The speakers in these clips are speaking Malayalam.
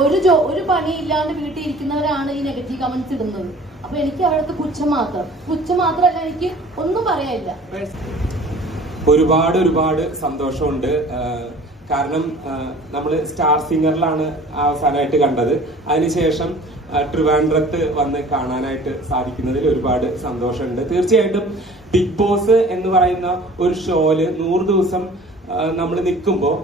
ഒരു ജോ ഒരു പണിയില്ലാണ്ട് വീട്ടിൽ ഇരിക്കുന്നവരാണ് ഈ നെഗറ്റീവ് കമന്റ്സ് ഇടുന്നത്. അപ്പൊ എനിക്ക് അവിടുത്തെ പുച്ഛം മാത്രം. പുച്ഛം മാത്രമല്ല എനിക്ക് ഒന്നും പറയാനില്ല. ഒരുപാട് ഒരുപാട് സന്തോഷമുണ്ട്. കാരണം നമ്മൾ സ്റ്റാർ സിംഗറിലാണ് അവസാനമായിട്ട് കണ്ടത്. അതിനുശേഷം ട്രിവാൻഡ്രത്ത് വന്ന് കാണാനായിട്ട് സാധിക്കുന്നതിൽ ഒരുപാട് സന്തോഷമുണ്ട്. തീർച്ചയായിട്ടും ബിഗ് ബോസ് എന്ന് പറയുന്ന ഒരു ഷോയിൽ നൂറ് ദിവസം നമ്മൾ നിൽക്കുമ്പോൾ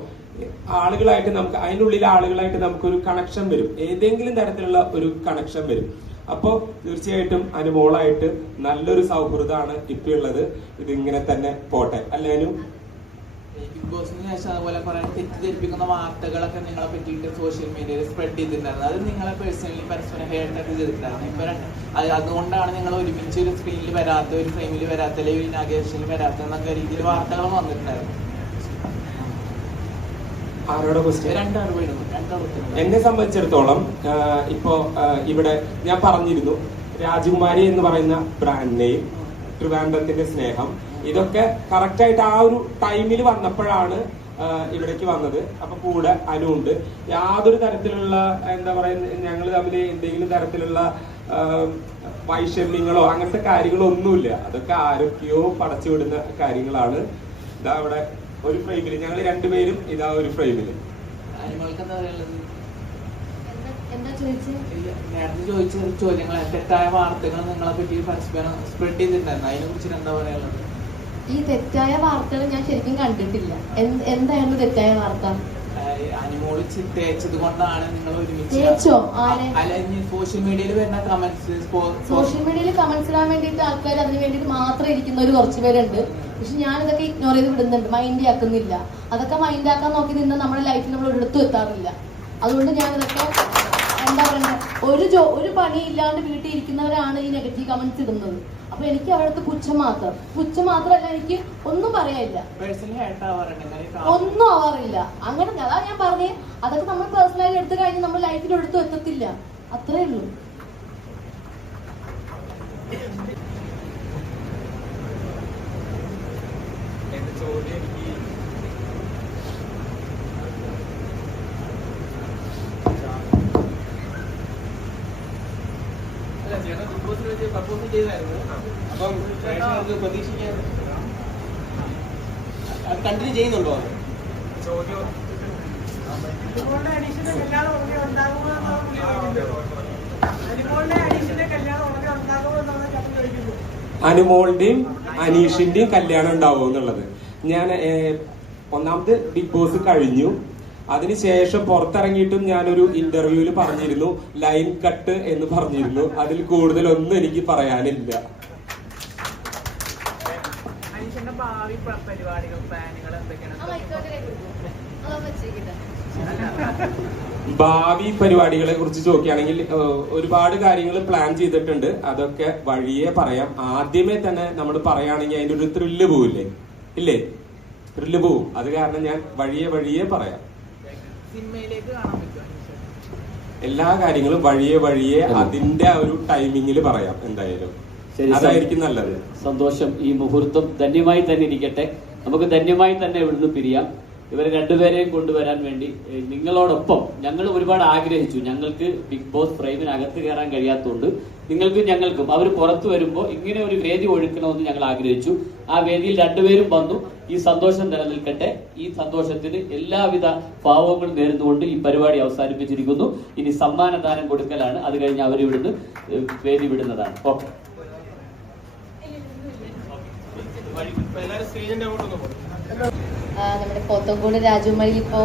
ആളുകളായിട്ട് നമുക്ക് അതിനുള്ളിലെ ആളുകളായിട്ട് നമുക്കൊരു കണക്ഷൻ വരും. ഏതെങ്കിലും തരത്തിലുള്ള ഒരു കണക്ഷൻ വരും. അപ്പോൾ തീർച്ചയായിട്ടും അനുമോളായിട്ട് നല്ലൊരു സൗഹൃദമാണ് ഇപ്പൊ ഉള്ളത് ഇത് ഇങ്ങനെ തന്നെ പോട്ടെ അല്ലേനും ബിഗ് ബോസിന് ശേഷം അതുപോലെ കുറെ തെറ്റിദ്ധരിപ്പിക്കുന്ന വാർത്തകളൊക്കെ നിങ്ങളെ പറ്റിയിട്ട് സോഷ്യൽ മീഡിയയിൽ സ്പ്രെഡ് ചെയ്തിട്ടുണ്ടായിരുന്നു. അത് നിങ്ങളെ പേഴ്സണലി പരസ്പരം ഹേർട്ടൊക്കെ ചെയ്തിട്ടുണ്ടായിരുന്നു. ഇപ്പൊ അത് അതുകൊണ്ടാണ് നിങ്ങൾ ഒരുമിച്ച് ഒരു സ്ക്രീനിൽ വരാത്ത ഒരു ഫ്രെയിമിൽ വരാത്ത അല്ലെങ്കിൽ ഒരു ഇനാഗ്രേഷനിൽ വരാത്ത എന്നൊക്കെ രീതിയിൽ വാർത്തകൾ വന്നിട്ടുണ്ടായിരുന്നു. ആരോടെ ക്വസ്റ്റ്യൻ എന്നെ സംബന്ധിച്ചിടത്തോളം ഇപ്പോ ഇവിടെ ഞാൻ പറഞ്ഞിരുന്നു രാജകുമാരി എന്ന് പറയുന്ന ബ്രാൻഡ് നെയിം ട്രിവാൻഡ്രത്തിന്റെ സ്നേഹം. ഇതൊക്കെ കറക്റ്റ് ആയിട്ട് ആ ഒരു ടൈമിൽ വന്നപ്പോഴാണ് ഇവിടേക്ക് വന്നത്. അപ്പൊ കൂടെ അനുണ്ട് യാതൊരു തരത്തിലുള്ള എന്താ പറയുക ഞങ്ങൾ തമ്മിൽ എന്തെങ്കിലും തരത്തിലുള്ള വൈഷമ്യങ്ങളോ അങ്ങനത്തെ കാര്യങ്ങളോ ഒന്നുമില്ല അതൊക്കെ ആരൊക്കെയോ പടച്ചു വിടുന്ന കാര്യങ്ങളാണ്. ഇതാ അവിടെ ഒരു ഫ്രെയിമിൽ ഞങ്ങൾ രണ്ടുപേരും ഇതാ ഒരു ഫ്രെയിമിൽ ചോദിച്ച? ചോദ്യങ്ങൾ തെറ്റായ വാർത്തകൾ നിങ്ങളെ പറ്റി പരസ്പരം സ്പ്രെഡ് ചെയ്തിട്ടുണ്ടായിരുന്നു അതിനെ കുറിച്ച് എന്താ പറയാനുള്ളത്? ഈ തെറ്റായ വാർത്തകൾ ഞാൻ ശരിക്കും കണ്ടിട്ടില്ല. എന്താണ് എന്തായിരുന്നു തെറ്റായ വാർത്ത? അനിമോൾ തേച്ചത് കൊണ്ടാണ് നിങ്ങൾ ഒരുമിച്ച്? അല്ല സോഷ്യൽ മീഡിയയിൽ വരുന്ന കമന്റ്സ് സോഷ്യൽ മീഡിയയിൽ കമന്റ്സ് ഇടാൻ വേണ്ടിയിട്ട് ആൾക്കാർ അതിന് വേണ്ടിയിട്ട് മാത്രം ഇരിക്കുന്ന ഒരു കുറച്ച് പേരുണ്ട്. പക്ഷെ ഞാൻ ഇതൊക്കെ ഇഗ്നോർ ചെയ്ത് വിടുന്നുണ്ട്. മൈൻഡ് ആക്കുന്നില്ല. അതൊക്കെ മൈൻഡ് ആക്കാൻ നോക്കി നിന്ന് നമ്മുടെ ലൈഫിൽ നമ്മൾ എടുത്തു എത്താറില്ല. അതുകൊണ്ട് ഞാൻ ഇതൊക്കെ എന്താ പറയുക ഒരു ജോ ഒരു പണി ഇല്ലാണ്ട് വീട്ടിൽ ഇരിക്കുന്നവരാണ് ഈ നെഗറ്റീവ് കമന്റ്സ് ഇടുന്നത്. അപ്പൊ എനിക്ക് അവിടുത്തെ പുച്ഛം മാത്രം. പുച്ഛം മാത്രമല്ല എനിക്ക് ഒന്നും പറയാനില്ല. ഒന്നും ആവാറില്ല. അങ്ങനെ അതാ ഞാൻ പറഞ്ഞേ. അതൊക്കെ നമ്മൾ പേഴ്സണലായി എടുത്തു കഴിഞ്ഞ് നമ്മൾ ലൈഫിൽ എടുത്തു എത്തത്തില്ല. അത്രേ ഉള്ളൂ. ചോദ്യം എനിക്ക് അല്ല, ചേട്ടൻ propose ചെയ്തായിരുന്നു. അപ്പം പ്രേക്ഷകർക്ക് പ്രതീക്ഷിക്കാൻ അത് കണ്ടിന്യൂ ചെയ്യുന്നുണ്ടോ? ചോദ്യം കല്യാണം ഉടനെ ഉണ്ടാകുമോ പുള്ളി ചോദിക്കുന്നത്. അനുമോളുടെയും അനീഷിന്റെയും കല്യാണം ഉണ്ടാവും എന്നുള്ളത് ഞാൻ ഒന്നാമത് ബിഗ് ബോസ് കഴിഞ്ഞു അതിനുശേഷം പുറത്തിറങ്ങിയിട്ടും ഞാനൊരു ഇന്റർവ്യൂവിൽ പറഞ്ഞിരുന്നു ലൈൻ കട്ട് എന്ന് പറഞ്ഞിരുന്നു. അതിൽ കൂടുതൽ ഒന്നും എനിക്ക് പറയാനില്ല. ഭാവി പരിപാടികളെ കുറിച്ച് ചോദിക്കുകയാണെങ്കിൽ ഒരുപാട് കാര്യങ്ങൾ പ്ലാൻ ചെയ്തിട്ടുണ്ട്. അതൊക്കെ വഴിയെ പറയാം. ആദ്യമേ തന്നെ നമ്മൾ പറയുകയാണെങ്കിൽ അതിന്റെ ഒരു ത്രില്ല് പോവില്ലേ? ഇല്ലേ? ത്രില്ല് പോവും. അത് കാരണം ഞാൻ വഴിയെ വഴിയെ പറയാം. സിനിമയിലേക്ക് കാണാൻ പറ്റും എല്ലാ കാര്യങ്ങളും വഴിയെ വഴിയെ അതിന്റെ ആ ഒരു ടൈമിങ്ങിൽ പറയാം എന്തായാലും. അതായിരിക്കും നല്ലത്. സന്തോഷം ഈ മുഹൂർത്തം ധന്യമായി തന്നെ ഇരിക്കട്ടെ. നമുക്ക് ധന്യമായി തന്നെ ഇവിടുന്ന് പിരിയാം. ഇവരെ രണ്ടുപേരെയും കൊണ്ടുവരാൻ വേണ്ടി നിങ്ങളോടൊപ്പം ഞങ്ങൾ ഒരുപാട് ആഗ്രഹിച്ചു. ഞങ്ങൾക്ക് ബിഗ് ബോസ് ഫ്രെയിമിനകത്ത് കയറാൻ കഴിയാത്തതുകൊണ്ട് നിങ്ങൾക്കും ഞങ്ങൾക്കും അവർ പുറത്തു വരുമ്പോൾ ഇങ്ങനെ ഒരു വേദി ഒഴുക്കണമെന്ന് ഞങ്ങൾ ആഗ്രഹിച്ചു. ആ വേദിയിൽ രണ്ടുപേരും വന്നു. ഈ സന്തോഷം നിലനിൽക്കട്ടെ. ഈ സന്തോഷത്തിന് എല്ലാവിധ ഭാവങ്ങളും നേരുന്നുകൊണ്ട് ഈ പരിപാടി അവസാനിപ്പിച്ചിരിക്കുന്നു. ഇനി സമ്മാനദാനം കൊടുക്കലാണ്. അത് കഴിഞ്ഞ് ഏഹ്, വേദി വിടുന്നതാണ്. ഓക്കെ. നമ്മുടെ പോത്തങ്കോട് രാജകുമാരിയിൽ ഇപ്പോ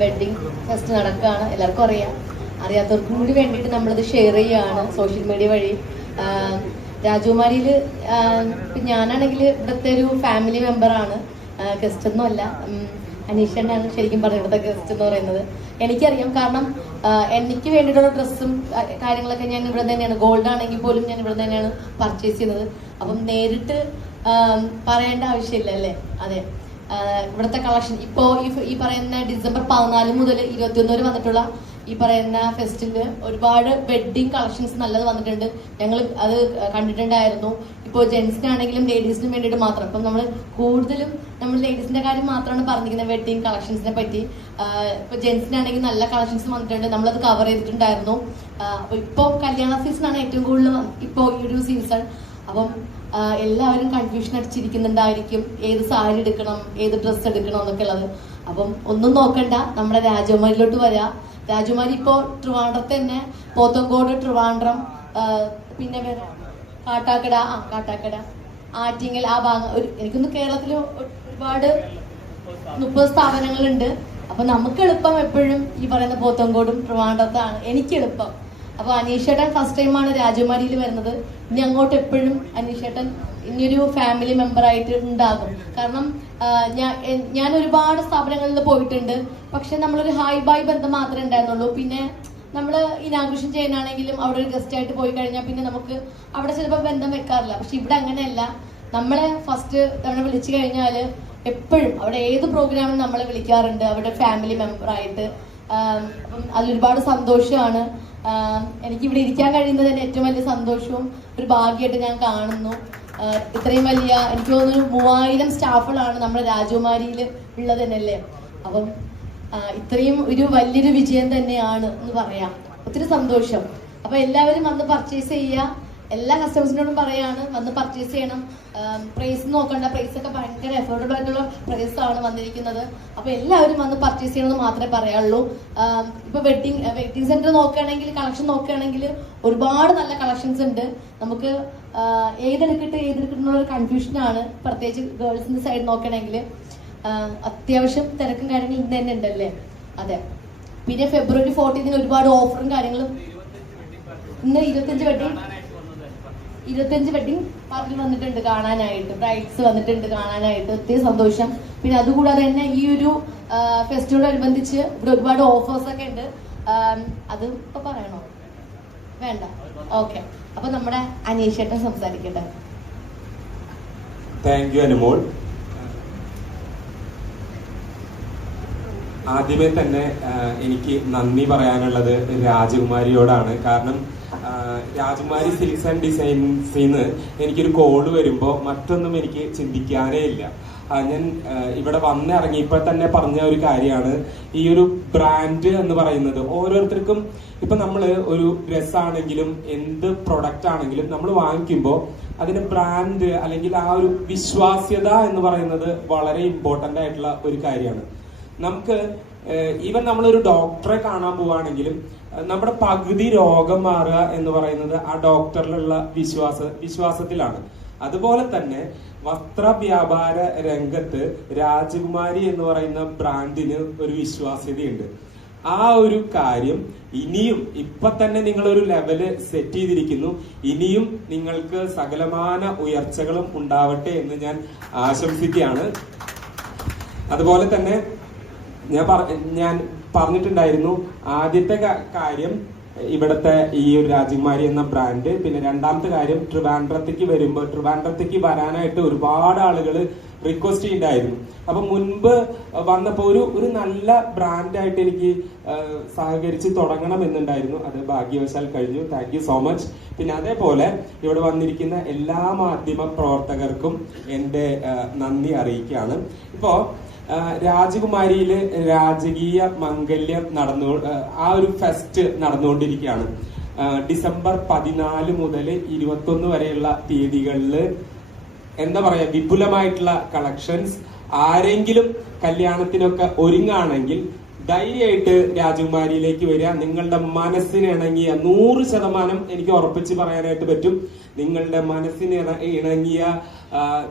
വെഡിങ് ഫെസ്റ്റ് നടക്കുകയാണ്. എല്ലാവർക്കും അറിയാം. അറിയാത്തവർക്കും കൂടി വേണ്ടിയിട്ട് നമ്മളിത് ഷെയർ ചെയ്യുകയാണ് സോഷ്യൽ മീഡിയ വഴി. ഇപ്പൊ ഞാനാണെങ്കിൽ ഇവിടുത്തെ ഒരു ഫാമിലി മെമ്പറാണ് ഗസ്റ്റ് ഒന്നും അല്ല. അനീഷനാണ് ശരിക്കും പറഞ്ഞത് ഇവിടുത്തെ ഗസ്റ്റ് എന്ന് പറയുന്നത്. എനിക്കറിയാം കാരണം എനിക്ക് വേണ്ടിയിട്ടുള്ള ഡ്രസ്സും കാര്യങ്ങളൊക്കെ ഞാൻ ഇവിടെ തന്നെയാണ്. ഗോൾഡ് ആണെങ്കിൽ പോലും ഞാൻ ഇവിടെ തന്നെയാണ് പർച്ചേസ് ചെയ്യുന്നത്. അപ്പം നേരിട്ട് പറയേണ്ട ആവശ്യമില്ല അല്ലേ? അതെ. ഇവിടുത്തെ കളക്ഷൻ ഇപ്പോ ഈ ഈ പറയുന്ന ഡിസംബർ പതിനാല് മുതൽ ഇരുപത്തിയൊന്ന് വരെ വന്നിട്ടുള്ള ഈ പറയുന്ന ഫെസ്റ്റിൽ ഒരുപാട് വെഡ്ഡിങ് കളക്ഷൻസ് നല്ലത് വന്നിട്ടുണ്ട്. ഞങ്ങൾ അത് കണ്ടിട്ടുണ്ടായിരുന്നു. ഇപ്പോൾ ജെന്റ്സിനാണെങ്കിലും ലേഡീസിനും വേണ്ടിയിട്ട് മാത്രം. ഇപ്പം നമ്മൾ കൂടുതലും നമ്മൾ ലേഡീസിന്റെ കാര്യം മാത്രമാണ് പറഞ്ഞിരിക്കുന്നത് വെഡ്ഡിങ് കളക്ഷൻസിനെ പറ്റി. ഇപ്പൊ ജെന്റ്സിനാണെങ്കിൽ നല്ല കളക്ഷൻസ് വന്നിട്ടുണ്ട്. നമ്മളത് കവർ ചെയ്തിട്ടുണ്ടായിരുന്നു. അപ്പൊ ഇപ്പോൾ കല്യാണ സീസൺ ആണ് ഏറ്റവും കൂടുതൽ ഇപ്പോൾ ഈ ഒരു സീസൺ അപ്പം എല്ലാവരും കൺഫ്യൂഷൻ അടിച്ചിരിക്കുന്നുണ്ടായിരിക്കും. ഏത് സാരി എടുക്കണം ഏത് ഡ്രസ്സ് എടുക്കണം എന്നൊക്കെ ഉള്ളത്. അപ്പം ഒന്നും നോക്കണ്ട നമ്മുടെ രാജകുമാരിയിലോട്ട് വരാ. രാജകുമാരി ഇപ്പോ ട്രിവാൻഡ്രത്ത് തന്നെ പോത്തങ്കോട് ട്രിവാൻഡ്രം പിന്നെ വേറെ? കാട്ടാക്കട ആ കാട്ടാക്കട. ആറ്റിങ്ങൽ ആ ഭാഗം. എനിക്കൊന്ന് കേരളത്തിൽ ഒരുപാട് മുപ്പത് സ്ഥാപനങ്ങളുണ്ട്. അപ്പൊ നമുക്ക് എളുപ്പം എപ്പോഴും ഈ പറയുന്ന പോത്തങ്കോടും ട്രിവാൻഡ്രത്താണ്. എനിക്ക് എളുപ്പം. അപ്പൊ അനീഷേട്ടൻ ഫസ്റ്റ് ടൈമാണ് രാജകുമാരിയിൽ വരുന്നത്. ഇനി അങ്ങോട്ട് എപ്പോഴും അനീഷേട്ടൻ ഇനിയൊരു ഫാമിലി മെമ്പർ ആയിട്ട് ഉണ്ടാകും. കാരണം ഞാൻ ഞാൻ ഒരുപാട് സ്ഥാപനങ്ങളിൽ പോയിട്ടുണ്ട്. പക്ഷെ നമ്മളൊരു ഹായ് ബായ് ബന്ധം മാത്രമേ ഉണ്ടായിരുന്നുള്ളൂ. പിന്നെ നമ്മൾ ഇനാഘോഷം ചെയ്യാനാണെങ്കിലും അവിടെ ഒരു ഗസ്റ്റ് ആയിട്ട് പോയി കഴിഞ്ഞാൽ പിന്നെ നമുക്ക് അവിടെ ചിലപ്പോൾ ബന്ധം വെക്കാറില്ല. പക്ഷെ ഇവിടെ അങ്ങനെയല്ല. നമ്മളെ ഫസ്റ്റ് നമ്മളെ വിളിച്ചു കഴിഞ്ഞാൽ എപ്പോഴും അവിടെ ഏത് പ്രോഗ്രാമിൽ നമ്മളെ വിളിക്കാറുണ്ട്. അവിടെ ഫാമിലി മെമ്പർ ആയിട്ട്. അപ്പം അതിലൊരുപാട് സന്തോഷമാണ്. എനിക്ക് ഇവിടെ ഇരിക്കാൻ കഴിയുന്നത് തന്നെ ഏറ്റവും വലിയ സന്തോഷവും ഒരു ഭാഗ്യമായിട്ട് ഞാൻ കാണുന്നു. ഇത്രയും വലിയ എനിക്ക് തോന്നുന്നു മൂവായിരം സ്റ്റാഫുകളാണ് നമ്മുടെ രാജകുമാരിയിൽ ഉള്ളത് തന്നെയല്ലേ? അപ്പം ഇത്രയും ഒരു വലിയൊരു വിജയം തന്നെയാണ് എന്ന് പറയാം. ഒത്തിരി സന്തോഷം. അപ്പൊ എല്ലാവരും വന്ന് പർച്ചേസ് ചെയ്യുക. എല്ലാ കസ്റ്റമേഴ്സിനോടും പറയാണ് വന്ന് പർച്ചേസ് ചെയ്യണം. പ്രൈസ് നോക്കണ്ട. പ്രൈസ് ഒക്കെ ഭയങ്കര അഫോർഡബിൾ ആയിട്ടുള്ള പ്രൈസ് ആണ് വന്നിരിക്കുന്നത്. അപ്പൊ എല്ലാവരും വന്ന് പർച്ചേസ് ചെയ്യണമെന്ന് മാത്രമേ പറയാനുള്ളൂ. ഇപ്പൊ വെഡിങ് വെഡിങ് സെന്റർ നോക്കുകയാണെങ്കിൽ കളക്ഷൻ നോക്കുകയാണെങ്കിൽ ഒരുപാട് നല്ല കളക്ഷൻസ് ഉണ്ട്. നമുക്ക് ഏതെടുക്കിട്ട് കൺഫ്യൂഷൻ ആണ് പ്രത്യേകിച്ച് ഗേൾസിന്റെ സൈഡ് നോക്കുകയാണെങ്കിൽ. അത്യാവശ്യം തിരക്കും കാര്യങ്ങളും ഇന്ന് തന്നെ ഉണ്ടല്ലേ? അതെ. പിന്നെ ഫെബ്രുവരി ഫോർട്ടീന് ഒരുപാട് ഓഫറും കാര്യങ്ങളും. ഇന്ന് ഇരുപത്തിയഞ്ച് വെഡിങ് ഇരുപത്തഞ്ച് വെഡിങ് പാർട്ടിൽ വന്നിട്ടുണ്ട് കാണാനായിട്ട് ബ്രൈഡ്സ് വന്നിട്ടുണ്ട് കാണാനായിട്ട് ഒത്തിരി സന്തോഷം. പിന്നെ അതുകൂടാതെ തന്നെ ഈ ഒരു ഫെസ്റ്റിവലോടനുബന്ധിച്ച് ഇവിടെ ഒരുപാട് ഓഫേഴ്സ് ഒക്കെ ഉണ്ട്. അത് ഇപ്പൊ പറയണോ? വേണ്ട. ഓക്കെ അപ്പൊ നമ്മുടെ അനീഷേട്ടൻ സംസാരിക്കട്ടെ. താങ്ക് യു അനുമോൾ ആദ്യമേ തന്നെ എനിക്ക് നന്ദി പറയാനുള്ളത് രാജകുമാരിയോടാണ്. കാരണം രാജകുമാരി സിൽക്സ് ആൻഡ് ഡിസൈൻസിന്ന് എനിക്കൊരു കോൾ വരുമ്പോൾ മറ്റൊന്നും എനിക്ക് ചിന്തിക്കാനേ ഇല്ല. ഞാൻ ഇവിടെ വന്നിറങ്ങിയപ്പോൾ തന്നെ പറഞ്ഞ ഒരു കാര്യമാണ്. ഈ ഒരു ബ്രാൻഡ് എന്ന് പറയുന്നത് ഓരോരുത്തർക്കും ഇപ്പൊ നമ്മൾ ഒരു ഡ്രസ് ആണെങ്കിലും എന്ത് പ്രൊഡക്റ്റ് ആണെങ്കിലും നമ്മൾ വാങ്ങിക്കുമ്പോൾ അതിന് ബ്രാൻഡ് അല്ലെങ്കിൽ ആ ഒരു വിശ്വാസ്യത എന്ന് പറയുന്നത് വളരെ ഇമ്പോർട്ടന്റ് ആയിട്ടുള്ള ഒരു കാര്യമാണ്. നമുക്ക് ഈവൻ നമ്മളൊരു ഡോക്ടറെ കാണാൻ പോവാണെങ്കിലും നമ്മുടെ പകുതി രോഗം മാറുക എന്ന് പറയുന്നത് ആ ഡോക്ടറിലുള്ള വിശ്വാസ വിശ്വാസത്തിലാണ്. അതുപോലെ തന്നെ വസ്ത്ര വ്യാപാര രംഗത്ത് രാജകുമാരി എന്ന് പറയുന്ന ബ്രാൻഡിന് ഒരു വിശ്വാസ്യതയുണ്ട്. ആ ഒരു കാര്യം ഇനിയും ഇപ്പൊ തന്നെ നിങ്ങൾ ഒരു ലെവൽ സെറ്റ് ചെയ്തിരിക്കുന്നു. ഇനിയും നിങ്ങൾക്ക് സകലമാന ഉയർച്ചകളും ഉണ്ടാവട്ടെ എന്ന് ഞാൻ ആശംസിക്കുകയാണ്. അതുപോലെ തന്നെ ഞാൻ ഞാൻ പറഞ്ഞിട്ടുണ്ടായിരുന്നു. ആദ്യത്തെ കാര്യം ഇവിടുത്തെ ഈ ഒരു രാജകുമാരി എന്ന ബ്രാൻഡ്. പിന്നെ രണ്ടാമത്തെ കാര്യം ട്രിവാൻഡ്രത്തേക്ക് വരുമ്പോൾ ട്രിവാൻഡ്രത്തേക്ക് വരാനായിട്ട് ഒരുപാട് ആളുകൾ റിക്വസ്റ്റ് ചെയ്യുന്നുണ്ടായിരുന്നു അപ്പൊ മുൻപ് വന്നപ്പോ ഒരു ഒരു നല്ല ബ്രാൻഡായിട്ട് എനിക്ക് സഹകരിച്ച് തുടങ്ങണം എന്നുണ്ടായിരുന്നു അത് ഭാഗ്യവശാൽ കഴിഞ്ഞു. താങ്ക് സോ മച്ച് പിന്നെ അതേപോലെ ഇവിടെ വന്നിരിക്കുന്ന എല്ലാ മാധ്യമ പ്രവർത്തകർക്കും എന്റെ നന്ദി അറിയിക്കുകയാണ്. ഇപ്പോ രാജകുമാരിയിലെ രാജകീയ മംഗല്യം നടന്നു ആ, ഒരു ഫെസ്റ്റ് നടന്നുകൊണ്ടിരിക്കുകയാണ്. ഡിസംബർ പതിനാല് മുതൽ ഇരുപത്തൊന്ന് വരെയുള്ള തീയതികളിൽ എന്താ പറയാ വിപുലമായിട്ടുള്ള കളക്ഷൻസ് ആരെങ്കിലും കല്യാണത്തിനൊക്കെ ഒരുങ്ങാണെങ്കിൽ ധൈര്യമായിട്ട് രാജകുമാരിയിലേക്ക് വരിക. നിങ്ങളുടെ മനസ്സിന് ഇണങ്ങിയ നൂറ് ശതമാനം എനിക്ക് ഉറപ്പിച്ച് പറയാനായിട്ട് പറ്റും. നിങ്ങളുടെ മനസ്സിന് ഇണങ്ങിയ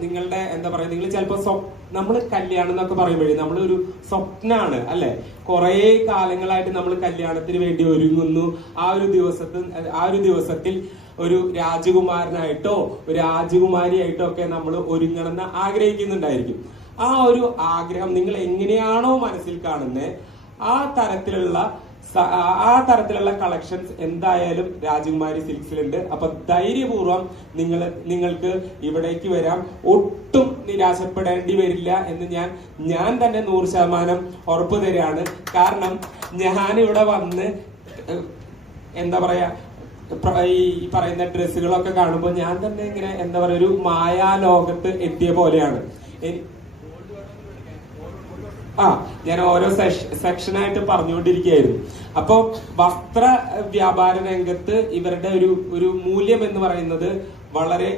നിങ്ങളുടെ എന്താ പറയാ നിങ്ങൾ ചിലപ്പോ നമ്മൾ കല്യാണം എന്നൊക്കെ പറയുമ്പോഴേ നമ്മളൊരു സ്വപ്നമാണ് അല്ലെ? കുറെ കാലങ്ങളായിട്ട് നമ്മൾ കല്യാണത്തിന് വേണ്ടി ഒരുങ്ങുന്നു. ആ ഒരു ദിവസത്തിൽ ആ ഒരു ദിവസത്തിൽ ഒരു രാജകുമാരനായിട്ടോ ഒരു രാജകുമാരിയായിട്ടോ ഒക്കെ നമ്മൾ ഒരുങ്ങണമെന്ന് ആഗ്രഹിക്കുന്നുണ്ടായിരിക്കും. ആ ഒരു ആഗ്രഹം നിങ്ങൾ എങ്ങനെയാണോ മനസ്സിൽ കാണുന്നത് ആ തരത്തിലുള്ള ആ- തരത്തിലുള്ള കളക്ഷൻസ് എന്തായാലും രാജകുമാരി സിൽക്സിലുണ്ട്. അപ്പൊ ധൈര്യപൂർവം നിങ്ങൾ നിങ്ങൾക്ക് ഇവിടേക്ക് വരാം. ഒട്ടും നിരാശപ്പെടേണ്ടി വരില്ല എന്ന് ഞാൻ ഞാൻ തന്നെ നൂറ് ശതമാനം ഉറപ്പ് തരികയാണ്. കാരണം ഞാൻ ഇവിടെ വന്ന് എന്താ പറയാ ഈ പറയുന്ന ഡ്രസ്സുകളൊക്കെ കാണുമ്പോൾ ഞാൻ തന്നെ ഇങ്ങനെ എന്താ പറയുക ഒരു മായാലോകത്ത് എത്തിയ പോലെയാണ്. ആ ഞാൻ ഓരോ സെക്ഷനായിട്ട് പറഞ്ഞുകൊണ്ടിരിക്കുകയായിരുന്നു. അപ്പോൾ വസ്ത്ര വ്യാപാര രംഗത്ത് ഇവരുടെ ഒരു ഒരു മൂല്യം എന്ന് പറയുന്നത് വളരെ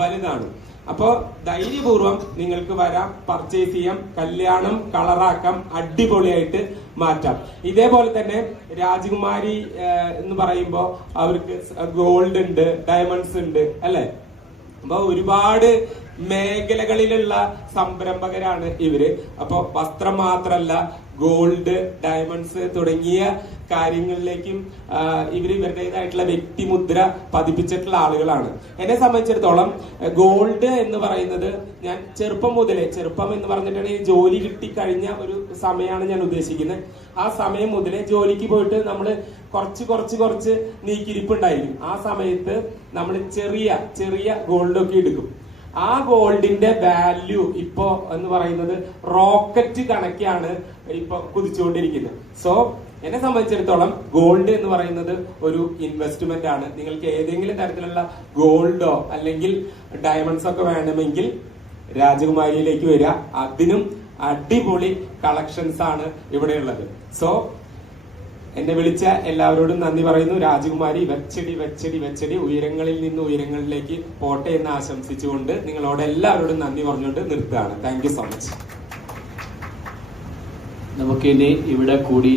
വലുതാണ്. അപ്പോ ധൈര്യപൂർവം നിങ്ങൾക്ക് വരാം. പർച്ചേസ് ചെയ്യാം. കല്യാണം കളറാക്കാം. അടിപൊളിയായിട്ട് മാറ്റാം. ഇതേപോലെ തന്നെ രാജകുമാരി എന്ന് പറയുമ്പോ അവർക്ക് ഗോൾഡ് ഉണ്ട് ഡയമണ്ട്സ് ഉണ്ട് അല്ലെ? അപ്പൊ ഒരുപാട് മേഖലകളിലുള്ള സംരംഭകരാണ് ഇവർ. അപ്പൊ വസ്ത്രം മാത്രമല്ല ഗോൾഡ് ഡയമണ്ട്സ് തുടങ്ങിയ കാര്യങ്ങളിലേക്കും ഇവർ ഇവർ ഇവരുടേതായിട്ടുള്ള വ്യക്തിമുദ്ര പതിപ്പിച്ചിട്ടുള്ള ആളുകളാണ്. എന്നെ സംബന്ധിച്ചിടത്തോളം ഗോൾഡ് എന്ന് പറയുന്നത് ഞാൻ ചെറുപ്പം മുതലേ ചെറുപ്പം എന്ന് പറഞ്ഞിട്ടുണ്ടെങ്കിൽ ജോലി കിട്ടി കഴിഞ്ഞ ഒരു സമയമാണ് ഞാൻ ഉദ്ദേശിക്കുന്നത്. ആ സമയം മുതലേ ജോലിക്ക് പോയിട്ട് നമ്മൾ കുറച്ച് കുറച്ച് കുറച്ച് നീക്കിരിപ്പുണ്ടായിരിക്കും ആ സമയത്ത് നമ്മൾ ചെറിയ ചെറിയ ഗോൾഡ് ഒക്കെ എടുക്കും. ആ ഗോൾഡിന്റെ വാല്യൂ ഇപ്പോ എന്ന് പറയുന്നത് റോക്കറ്റ് കണക്കാണ് ഇപ്പൊ കുതിച്ചുകൊണ്ടിരിക്കുന്നത്. സോ എന്നെ സംബന്ധിച്ചിടത്തോളം ഗോൾഡ് എന്ന് പറയുന്നത് ഒരു ഇൻവെസ്റ്റ്മെന്റ് ആണ്. നിങ്ങൾക്ക് ഏതെങ്കിലും തരത്തിലുള്ള ഗോൾഡോ അല്ലെങ്കിൽ ഡയമണ്ട്സ് ഒക്കെ വേണമെങ്കിൽ രാജകുമാരിയിലേക്ക് വരിക. അതിനും അടിപൊളി കളക്ഷൻസ് ആണ് ഇവിടെയുള്ളത്. സോ എന്നെ വിളിച്ച എല്ലാവരോടും നന്ദി പറയുന്നു. രാജകുമാരി വെച്ചടി വെച്ചടി വെച്ചടി ഉയരങ്ങളിൽ നിന്ന് ഉയരങ്ങളിലേക്ക് പോട്ടെ എന്ന് ആശംസിച്ചുകൊണ്ട് നിങ്ങളോട് എല്ലാവരോടും നന്ദി പറഞ്ഞുകൊണ്ട് നിർത്തുകയാണ്. താങ്ക് സോ മച്ച് നമുക്കിനി ഇവിടെ കൂടി